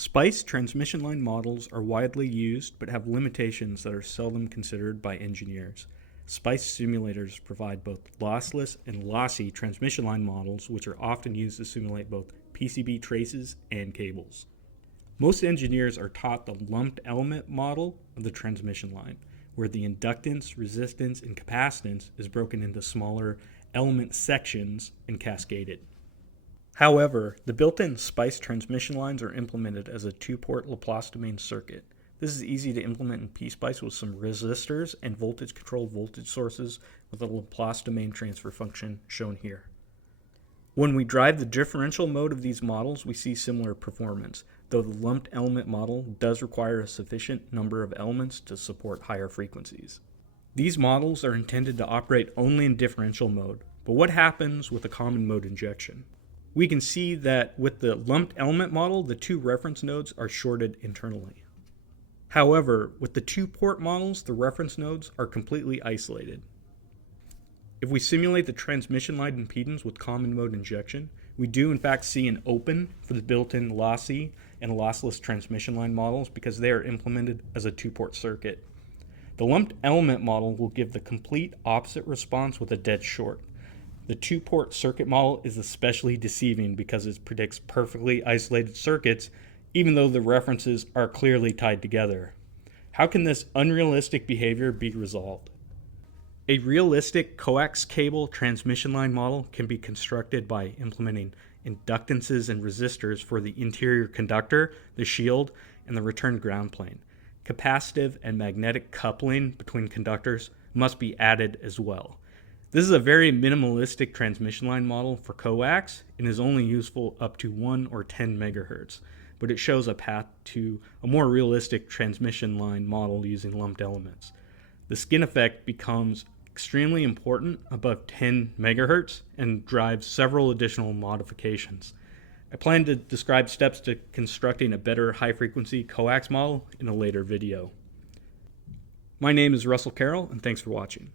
SPICE transmission line models are widely used but have limitations that are seldom considered by engineers. SPICE simulators provide both lossless and lossy transmission line models, which are often used to simulate both PCB traces and cables. Most engineers are taught the lumped element model of the transmission line, where the inductance, resistance, and capacitance is broken into smaller element sections and cascaded. However, the built-in SPICE transmission lines are implemented as a two-port Laplace domain circuit. This is easy to implement in PSpice with some resistors and voltage-controlled voltage sources with a Laplace domain transfer function shown here. When we drive the differential mode of these models, we see similar performance, though the lumped element model does require a sufficient number of elements to support higher frequencies. These models are intended to operate only in differential mode, but what happens with a common mode injection? We can see that with the lumped element model, the two reference nodes are shorted internally. However, with the two-port models, the reference nodes are completely isolated. If we simulate the transmission line impedance with common mode injection, we do in fact see an open for the built-in lossy and lossless transmission line models because they are implemented as a two-port circuit. The lumped element model will give the complete opposite response with a dead short. The two-port circuit model is especially deceiving because it predicts perfectly isolated circuits even though the references are clearly tied together. How can this unrealistic behavior be resolved? A realistic coax cable transmission line model can be constructed by implementing inductances and resistors for the interior conductor, the shield, and the return ground plane. Capacitive and magnetic coupling between conductors must be added as well. This is a very minimalistic transmission line model for coax and is only useful up to 1 or 10 megahertz, but it shows a path to a more realistic transmission line model using lumped elements. The skin effect becomes extremely important above 10 megahertz and drives several additional modifications. I plan to describe steps to constructing a better high-frequency coax model in a later video. My name is Russell Carroll, and thanks for watching.